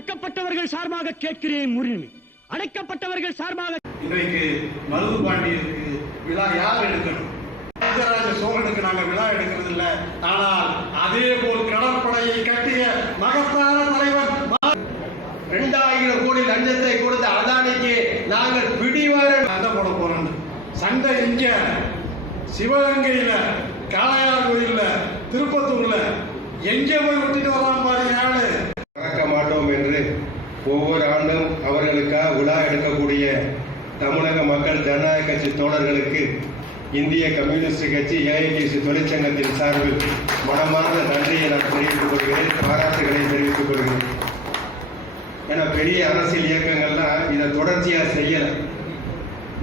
ஒடுக்கப்பட்டவர்கள் சார்பாக கேட்கிறேன் உரிமை அடைக்கப்பட்டவர்கள் சார்பாக இன்றைக்கு மருது பாண்டியனுக்கு விழா யார் எடுக்கணும்? ராஜராஜ சோழனுக்கு நாங்கள் விழா எடுக்கிறது இல்லை ஆனால் அதே போல் கடற்படையை கட்டிய மகத்தான தலைவர் இரண்டாயிரம் கோடி லஞ்சத்தை கொடுத்த அதானிக்கு நாங்கள் பிடிவார சண்டை போட போறோம். சண்டை இங்க. சிவகங்கையில காளையார் கோயில்ல திருப்பத்தூர்ல. எங்கே போய் விட்டு உலா எடுக்கக்கூடிய தமிழக மக்கள் ஜனநாயக கட்சி தோழர்களுக்கு இந்திய கம்யூனிஸ்ட் கட்சி ஏஐடிசி தொழிற்சங்கத்தின் சார்பில் மனமார்ந்த நன்றியை நான் தெரிவித்துக் கொள்கிறேன் பாராட்டுகளை தெரிவித்துக் கொள்கிறேன். ஏன்னா பெரிய அரசியல் இயக்கங்கள்லாம் இதை தொடர்ச்சியாக செய்யலை.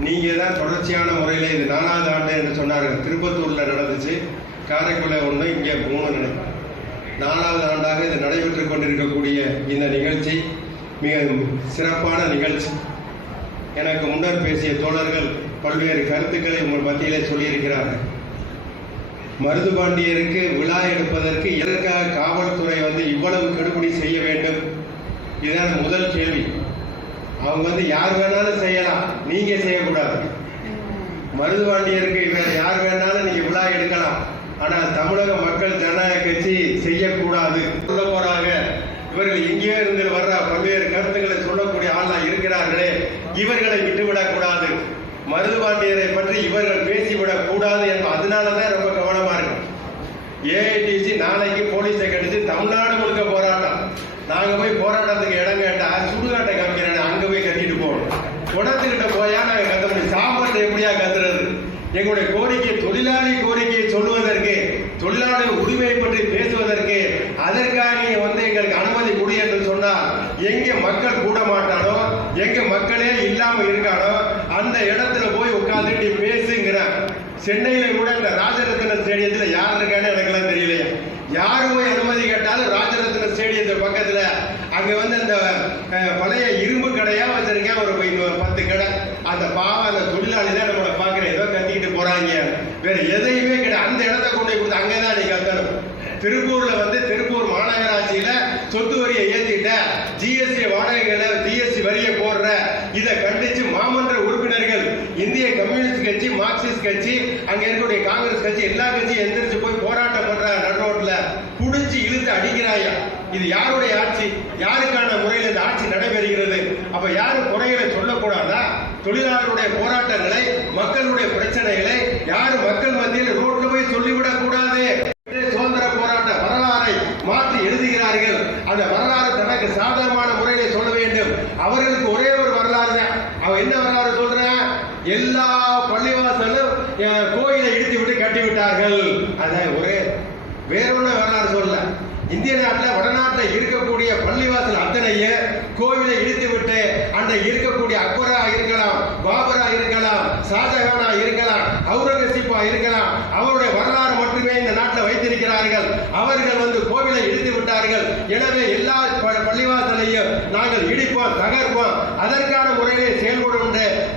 நீங்கள் தான் தொடர்ச்சியான முறையில் இது நாலாவது ஆண்டு என்று சொன்னார்கள். திருப்பத்தூரில் நடந்துச்சு. காரைக்குடியில் ஒன்று இங்கே மூணு நடக்கும் நாலாவது ஆண்டாக இது நடைபெற்று கொண்டிருக்கக்கூடிய இந்த நிகழ்ச்சி. மிக சிறப்பான நிகழ்ச்சி. எனக்கு முன்னர் பேசிய தோழர்கள் பல்வேறு கருத்துக்களை உங்கள் மத்தியிலே சொல்லியிருக்கிறார்கள். மருதுபாண்டியருக்கு விழா எடுப்பதற்கு எதற்காக காவல்துறை வந்து இவ்வளவு கெடுபிடி செய்ய வேண்டும்? இதுதான் முதல் கேள்வி. அவங்க வந்து யார் வேணாலும் செய்யலாம். நீங்க செய்யக்கூடாது. மருதுபாண்டியருக்கு வேற யார் வேணாலும் நீங்க விழா எடுக்கலாம். ஆனால் தமிழக மக்கள் ஜனநாயக கட்சி செய்யக்கூடாது. சொல்ல போறாங்க இவர்கள் எங்கேயோ இருந்து வர்ற பல்வேறு கருத்துக்களை சொல்லக்கூடிய ஆள்லாம் இருக்கிறார்களே இவர்களை விட்டுவிடக் கூடாது. மருதுபாண்டியரை பற்றி இவர்கள் பேசிவிடக் கூடாது என்ப அதனாலதான் ரொம்ப கவனமா இருக்கும் ஏஐடிசி நாளைக்கு போலீஸை கடிச்சு 羊肉 இது யாருடைய ஆட்சி? யாருக்கான முறையில் இந்த ஆட்சி நடைபெறுகிறது? அப்ப யாரும் குறைகளை சொல்லக்கூடாதா? தொழிலாளருடைய போராட்டங்களை மக்களுடைய பிரச்சனைகளை யாரும் மக்கள் மத்தியில் ரோட்ல போய் சொல்லிவிடக் கூடாது சுதந்திர போராட்ட வரலாறை மாற்றி எழுதுகிறார்கள் அந்த வரலாறு தனக்கு சாதகமான முறையிலே சொல்ல வேண்டும் அவர்களுக்கு ஒரே ஒரு வரலாறு தான் அவன் என்ன வரலாறு சொல்றான் எல்லா பள்ளிவாசலும் அஹ், கோயிலை இடித்து விட்டு கட்டி விட்டார்கள் அதான் ஒரே வேறொன்னு வரலாறு சொல்லல இந்திய நாட்டில் வடநாட்டில் இருக்கக்கூடிய பள்ளிவாசல் அத்தனையே கோவிலை இழுத்துவிட்டு அந்த இருக்கக்கூடிய அக்பரா இருக்கலாம் பாபரா இருக்கலாம் ஷாஜஹானா இருக்கலாம் அவுரங்கசீப்பா இருக்கலாம் அவருடைய வரலாறு மட்டுமே இந்த நாட்டில் வைத்திருக்கிறார்கள். அவர்கள் வந்து கோவிலை இழுத்து விட்டார்கள். எனவே எல்லா ப- பள்ளிவாசலையும் நாங்கள் இடிப்போம் தகர்ப்போம். அதற்கான முறையிலே செயல்படும்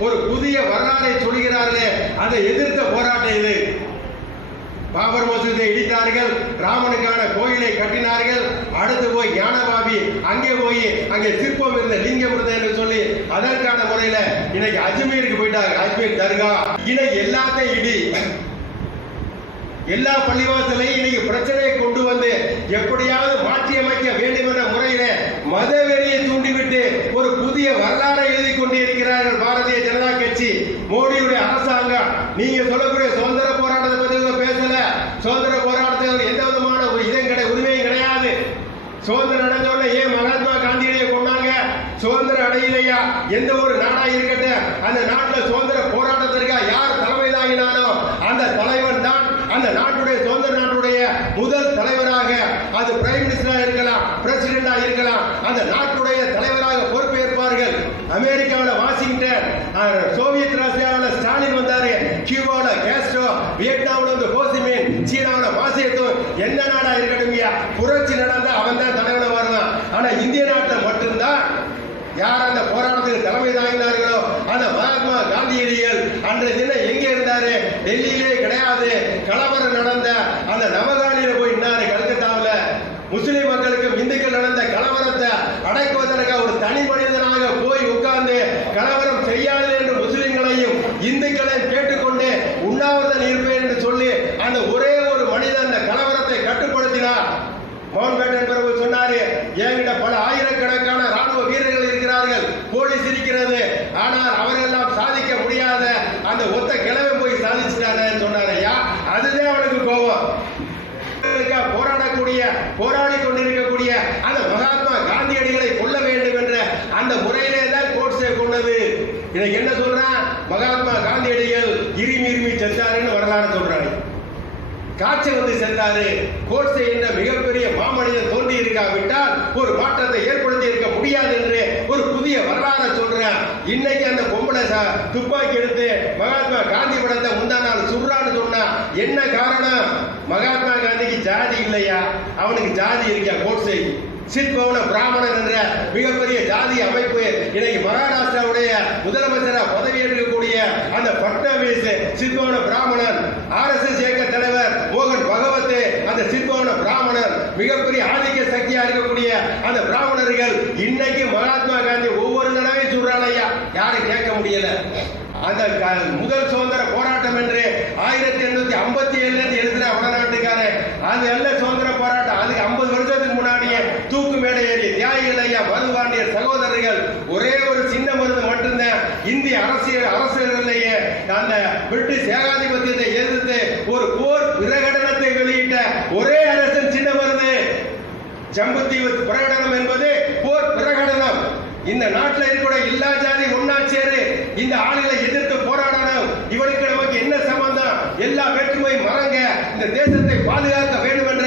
ஒரு புதிய வரலாறை சொல்கிறார்களே அதை எதிர்த்த போராட்டம் இது. பாபர் மசூதியை இடித்தார்கள். ராமனுக்கான கோயிலை கட்டினார்கள். அடுத்து போய் ஞானபாபி அங்கே போய் அங்கே சிற்பம் இருந்த லிங்கம் என்று சொல்லி அதற்கான முறையில இன்னைக்கு அஜ்மீருக்கு போயிட்டாங்க. அஜ்மீர் தர்கா. இன்னைக்கு எல்லாத்தையும் இடி. எல்லா பள்ளிவாசலையும் இன்னைக்கு பிரச்சனையை கொண்டு வந்து எப்படியாவது மாற்றி அமைக்க வேண்டும் என்ற முறையில மதவெறியை தூண்டிவிட்டு ஒரு புதிய வரலாறை கொண்டிருக்கிறார்கள் பாரதிய ஜனதா கட்சி. மோடியுடைய அரசாங்கம். நீங்க சொல்லக்கூடிய சுதந்திர போராட்டத்தை பத்தி பேசல. சுதந்திர போராட்டத்தில் எந்த விதமான ஒரு இதம் கிடையாது உரிமையும் கிடையாது. சுதந்திரம் அடைஞ்ச ஏன் மகாத்மா காந்தியடியை கொண்டாங்க? சுதந்திரம் அடையிலையா? எந்த ஒரு நாடா இருக்கட்டும். அந்த நாட்டுல சுதந்திர போராட்டத்திற்காக யார் தலைமை தாங்கினானோ அந்த தலைவன் தான் அந்த நாட்டுடைய சுதந்திர நாட்டுடைய முதல் தலைவராக அது பிரைம் மினிஸ்டரா இருக்கலாம் பிரசிடென்டா இருக்கலாம் அந்த நாட்டுடைய தலைவராக பொறுப்பேற்பார்கள் அமெரிக்காவில் வாஷிங்டன் அஹ், சோவியத் ரஷ்யாவில் ஸ்டாலின் வந்தாரு. கியூபாவில் கேஸ்ட்ரோ வியட்நாமில் வந்து ஹோசிமின் சீனாவில் மாசேத்து எந்த நாடா இருக்கட்டும்யா புரட்சி நடந்தா அவன் தான் தலைவனை வருவான். ஆனா இந்திய நாட்டில் மட்டும்தான் யார் அந்த போராட்டத்துக்கு தலைமை தாங்கினார்களோ அந்த மகாத்மா காந்தியடிகள் அன்றைய தினம் எங்க இருந்தாரு? டெல்லியிலே கிடையாது. கலவரம் நடந்த அந்த நவகாலியில இருக்கக்கூடிய போராடி கொண்டிருக்கக்கூடிய அந்த மகாத்மா காந்தியடிகளை கொல்ல வேண்டும் என்ற அந்த முறையிலே தான் கோட்ஸை கொண்டது. இன்னைக்கு என்ன சொல்றான் மகாத்மா காந்தியடிகள் இருமி இருமி செத்தாருன்னு வரலாறு சொல்றாங்க காய்ச்சல் வந்து சென்றாரு. கோட்ஸே என்ற மிகப்பெரிய மாமனிதன் தோன்றி இருக்காவிட்டால் ஒரு மாற்றத்தை ஏற்படுத்தி இருக்க முடியாது என்று ஒரு புதிய வரலாறு சொல்றேன் இன்னைக்கு அந்த பொம்பளை துப்பாக்கி எடுத்து மகாத்மா காந்தி படத்தை முந்தா நாள் சுடுறான்னு சொன்னா என்ன காரணம்? மகாத்மா ஜாதி இல்லையா? அவனுக்கு ஜாதி இருக்கியா? கோட்ஸை சிற்பவன பிராமணன் என்ற மிகப்பெரிய ஜாதி அமைப்பு இன்னைக்கு மகாராஷ்டிராவுடைய முதலமைச்சராக பதவி அந்த பட்னாவிஸ் சிற்பவன பிராமணன். ஆர்எஸ்எஸ் இயக்க தலைவர் மோகன் பகவத் அந்த சிற்பவன பிராமணன். மிகப்பெரிய ஆதிக்க சக்தியா இருக்கக்கூடிய அந்த பிராமணர்கள் இன்னைக்கு மகாத்மா காந்தி ஒவ்வொரு தடவையும் சொல்றான் ஐயா. யாரும் கேட்க முடியல. அந்த முதல் சுதந்திர போராட்டம் என்று ஆயிரத்தி எண்ணூத்தி ஐம்பத்தி ஏழுல இருந்து எழுதின வடநாட்டுக்காரன் அது அல்ல சுதந்திர போராட்டம் அதுக்கு ஐம்பது வருஷத்துக்கு முன்னாடியே தூக்கு மேடை ஏறி தியாகிகள் ஐயா மருதுபாண்டியர் சகோதரர்கள் ஒரே ஒரு சின்ன மருந்து மட்டும்தான். இந்திய அரசியல் அரசியல்களிலேயே அந்த பிரிட்டிஷ் ஏகாதிபத்தியத்தை எதிர்த்து ஒரு போர் பிரகடனத்தை வெளியிட்ட ஒரே அரசன் சின்ன மருந்து ஜம்புத்தீவு பிரகடனம் என்பது போர் பிரகடனம். இந்த நாட்டில் இருக்கிற எல்லா ஜாதி ஒன்னா சேரு இந்த ஆளுகளை எதிர்த்து போராடணும். இவனுக்கு நமக்கு என்ன சம்பந்தம்? எல்லா வேற்றுமை மறங்க. இந்த தேச பாதுகாக்க வேண்டும் என்ற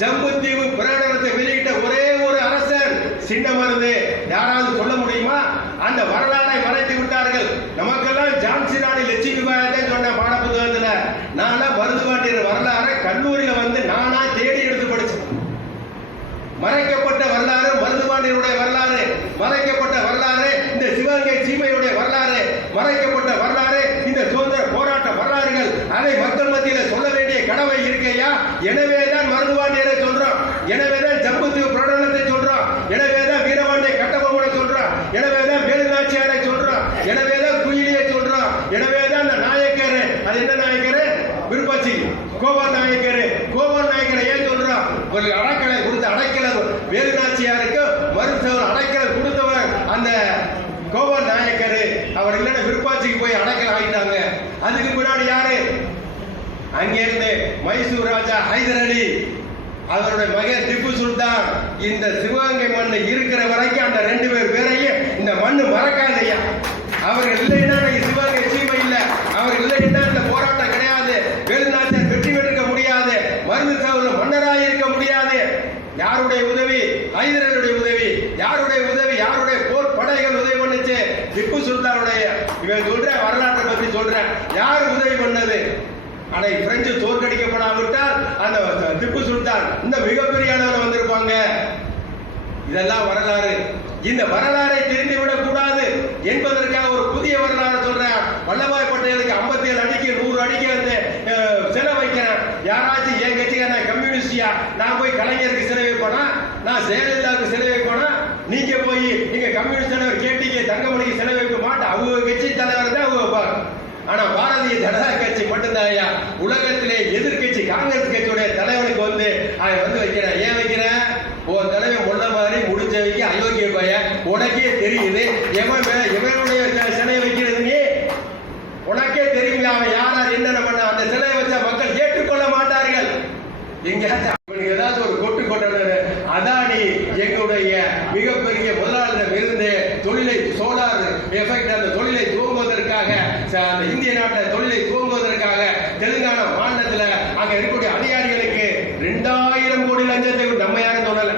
ஜம்புத்தீவு பிரகடனத்தை வெளியிட்ட ஒரே ஒரு அரசன் சின்ன மருந்து யாராவது சொல்ல முடியுமா அந்த வரலாறை மறைத்து விட்டார்கள் நமக்கெல்லாம் ஜான்சி ராணி லட்சுமி பாய் சொன்ன பாட புத்தகத்துல நானா மருந்து பாண்டியர் வரலாறை கல்லூரியில வந்து நானா தேடி எடுத்து படிச்சேன் மறைக்கப்பட்ட வரலாறு மருதுபாண்டியருடைய வரலாறு மறைக்கப்பட்ட வரலாறு இந்த சிவகங்கை சீமையுடைய வரலாறு மறைக்கப்பட்ட வரலாறு இந்த சுதந்திர போராட்ட வரலாறுகள் அதை மக்கள் மத்தியில சொல்ல வேண்டிய கடமை இருக்கையா எனவே தான் மருதுவாண்டியரை சொல்றோம் எனவே தான் ஜம்புத்தீவு பிரகடனத்தை சொல்றோம் எனவே தான் வீரபாண்டிய கட்டபொம்மனை சொல்றோம் எனவே தான் வேலுநாச்சியாரை சொல்றோம் எனவே தான் குயிலியை சொல்றோம் எனவே தான் அந்த நாயக்கர் அது என்ன நாயக்கர்? விருப்பாச்சி கோபால் நாயக்கர். கோபால் நாயக்கரை ஏன் சொல்றோம் ஒரு அடக்கலை கொடுத்த அடைக்கலர் வேலுநாச்சியாருக்கு மருத்துவர் அடைக்கலை கொடுத்தவர் அந்த கோபால் நாயக்கர். அவர் இல்லைன்னா விருப்பாச்சிக்கு போய் அடைக்கல் ஆகிட்டாங்க அதுக்கு முன்னாடி யாரு? அங்கிருந்து மைசூர் ராஜா ஹைதர் அலி அவருடைய மகன் திப்பு சுல்தான் இந்த சிவகங்கை மண்ணு இருக்கிற வரைக்கும் அந்த ரெண்டு பேர் பேரையும் இந்த மண்ணு மறக்காதையா அவர் இல்லைன்னா சிவகங்கை சீமை இல்லை. அவர் இல்லைன்னா இந்த போராட்டம் கிடையாது. வேலுநாச்சியார் வெற்றி பெற்றுக்க முடியாது. மருந்து சாவுல மன்னராக இருக்க முடியாது. யாருடைய உதவி? ஹைதரனுடைய உதவி. யாருடைய உதவி? யாருடைய போர் படைகள் உதவி பண்ணுச்சு? திப்பு சுல்தானுடைய. இவன் சொல்ற வரலாற்றை பற்றி சொல்றேன் யார் உதவி பண்ணது? ஆனால் பிரெஞ்சு தோற்கடிக்கப்படாவிட்டால் அந்த திப்பு சுல்தான் இந்த மிகப்பெரிய அளவில் வந்திருப்பாங்க. இதெல்லாம் வரலாறு. இந்த வரலாறை தெரிந்து விடக் கூடாது என்பதற்காக ஒரு புதிய வரலாறு சொல்றேன் வல்லபாய் பட்டேலுக்கு 57 ஏழு அடிக்கு நூறு அடிக்கு அந்த சிலை வைக்கிறேன் யாராச்சும் என் கட்சிக்கார கம்யூனிஸ்டியா நான் போய் கலைஞருக்கு சிலை வைப்பேனா? நான் ஜெயலலிதாவுக்கு சிலை வைப்பேனா? நீங்க போய் நீங்க கம்யூனிஸ்ட் தலைவர் கேட்டீங்க தங்கமணிக்கு சிலை வைக்க மாட்டேன். அவங்க கட்சி தலைவர் தான் ஆனா பாரதிய ஜனதா கட்சி மட்டும்தான் ஐயா உலகத்திலே எதிர்க்கட்சி காங்கிரஸ் கட்சியுடைய தலைவனுக்கு வந்து அவன் வந்து வைக்கிறேன் ஏன் வைக்கிறேன் ஒரு தலைவன் முள்ள மாதிரி முடிஞ்ச வைக்க அயோக்கிய பையன் உனக்கே தெரியுது. எவன் வே- எவனுடைய ச- சிலையை வைக்கிறது நீ உனக்கே தெரியும் அவன் யார் யார் என்னென்ன பண்ண அந்த சிலையை வச்சா மக்கள் ஏற்றுக்கொள்ள மாட்டார்கள் எங்கேயாச்சும் அவனுக்கு ஏதாவது ஒரு கொட்டு கொட்டணும் அதானி எங்களுடைய மிகப்பெரிய முதலாளிடம் இருந்து தொழிலை சோலார் எஃபெக்ட் அந்த தொழிலை துவங்குவதற்காக அந்த இந்திய நாட்டை தொழிலை துவங்குவதற்காக தெலுங்கானா மாநிலத்தில் அங்கே இருக்கக்கூடிய அதிகாரிகளுக்கு ரெண்டாயிரம் கோடி லஞ்சத்தை நம்ம யாரும் சொல்லல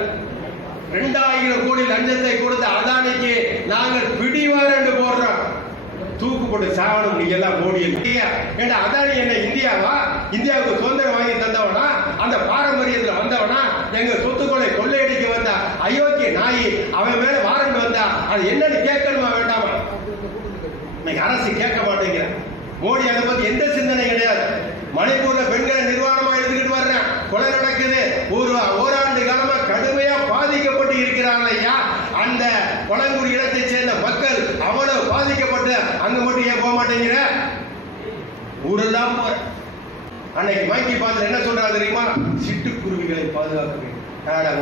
ரெண்டாயிரம் கோடி லஞ்சத்தை கொடுத்த அதானிக்கு நாங்கள் பிடிவாரண்டு போடுறோம். தூக்கு போட்டு சாவணும் நீங்க எல்லாம் மோடி இல்லையா ஏண்டா அதானி என்ன இந்தியாவா? இந்தியாவுக்கு சுதந்திரம் வாங்கி தந்தவனா? அந்த பாரம்பரியத்தில் வந்தவனா? எங்க சொத்துக்களை அயோக்கிய நாய் அவன் மேல வாரண்ட் வந்தா அது என்னன்னு கேட்கணுமா வேண்டாமா? இன்னைக்கு அரசு கேட்க மாட்டேங்கிற மோடி அதை பத்தி எந்த சிந்தனை கிடையாது. மணிப்பூர்ல பெண்களை நிர்வாணமா எடுத்துக்கிட்டு வர்றேன். கொலை நடக்குது. ஒரு ஓராண்டு காலமா கடுமையா பாதிக்கப்பட்டு இருக்கிறாங்க ஐயா. அந்த பழங்குடி இடத்தை சேர்ந்த மக்கள் அவ்வளவு பாதிக்கப்பட்டு அங்க மட்டும் ஏன் போக மாட்டேங்கிற? ஊரெல்லாம் போற அன்னைக்கு மைக்கி பார்த்து என்ன சொல்றாரு தெரியுமா? சிட்டுக்குருவிகளை பாதுகாக்க வேண்டும். நாடா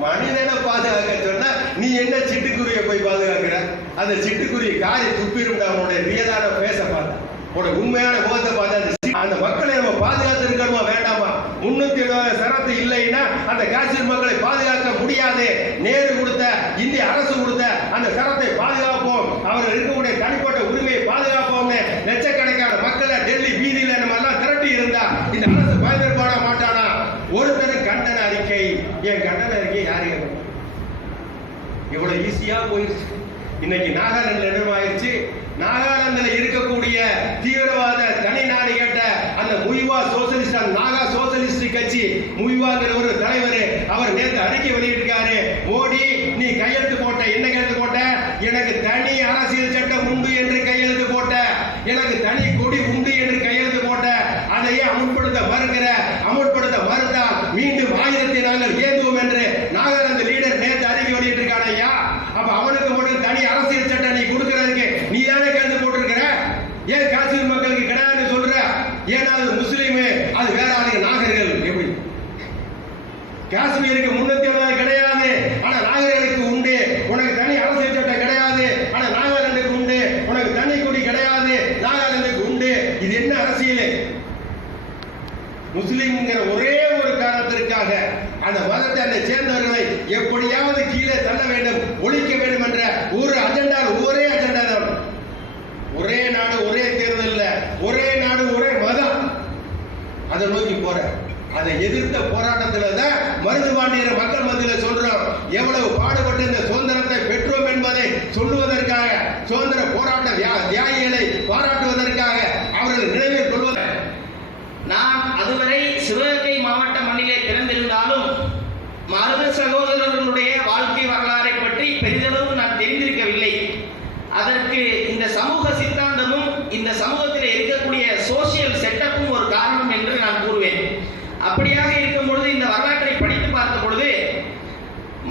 மனிதனை பாதுகாக்க சொன்னா நீ என்ன சிட்டுக்குருவியை போய் பாதுகாக்கிற? அந்த சிட்டுக்குருவி காரி துப்பிருந்தா உன்னுடைய ரியலான பேச பார்த்து உனக்கு உண்மையான போதை பார்த்து அந்த மக்களை நம்ம பாதுகாத்து இருக்கணுமா வேண்டாமா? முன்னூத்தி எழுபது சரத்து இல்லைன்னா அந்த காஷ்மீர் மக்களை பாதுகாக்க முடியாது. நேரு கொடுத்த இந்திய அரசு கொடுத்த ஈஸியா போயிடுச்சு இன்னைக்கு நாகாலாந்துல இடமாயிருச்சு. நாகாலாந்துல இருக்கக்கூடிய தீவிரவாத தனி நாடு கேட்ட அந்த முய்வா சோசியலிஸ்ட் நாகா சோசியலிஸ்ட் கட்சி முய்வாங்கிற ஒரு தலைவர் அவர் நேற்று அறிக்கை வெளியிட்டிருக்காரு. மோடி நீ கையெழுத்து போட்ட. என்ன கையெழுத்து போட்ட? எனக்கு தனி அரசியல் சட்டம் உண்டு என்று கையெழுத்து போட்ட. எனக்கு தனி கொடி உண்டு என்று கையெழுத்து போட்ட. அதையே அமுல்படுத்த மறுக்கிற அமுல்படுத்த மறுத்தால் மீண்டும் ஆயிரத்தி நாங்கள் ஏது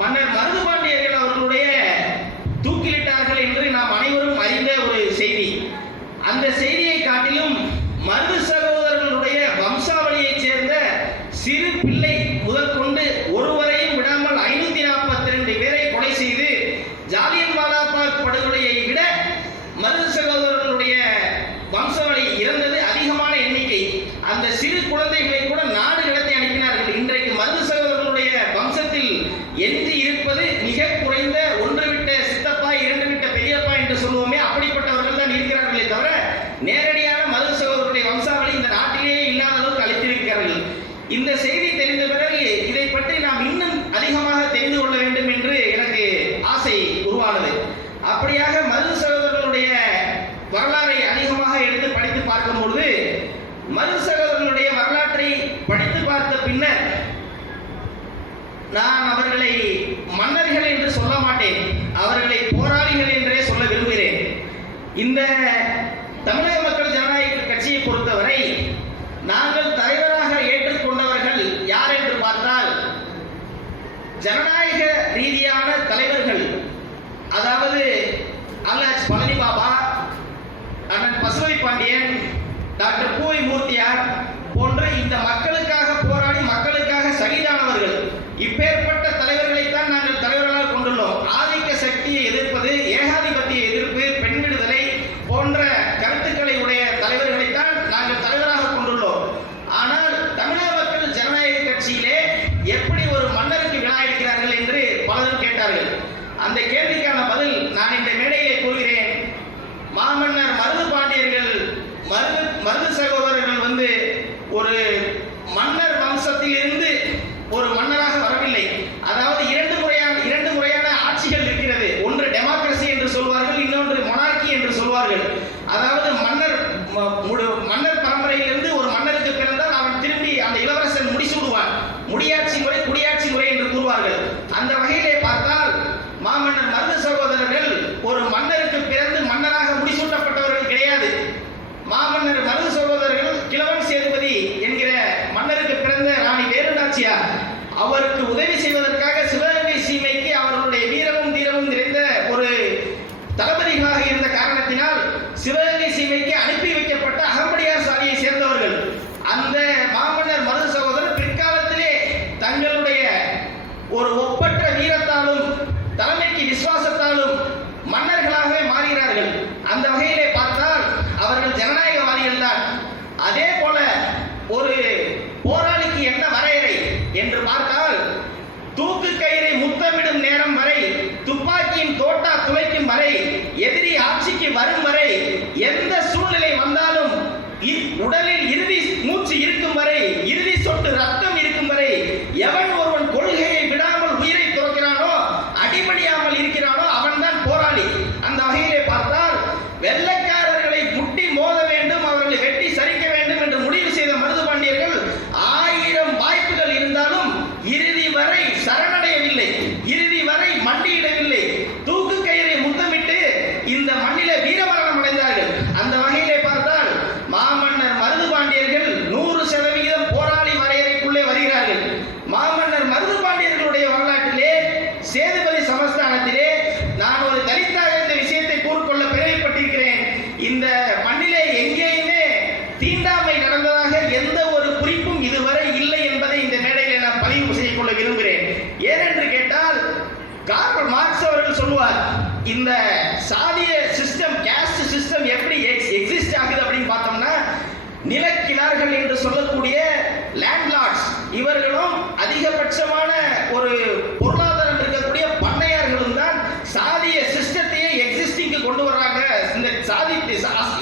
మన కరుణ தமிழக மக்கள் ஜனநாயக கட்சியை பொறுத்தவரை நாங்கள் தலைவராக ஏற்றுக்கொண்டவர்கள் யார் என்று பார்த்தால் ஜனநாயக ரீதியான தலைவர்கள் அதாவது அல்லாஜ் பழனி பாபா அண்ணன் பசுமை பாண்டியன் டாக்டர் பூவை மூர்த்தியார் போன்ற இந்த மக்களுக்காக போராடி மக்களுக்காக சகிதானவர்கள் இப்பேர்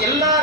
¡Gracias!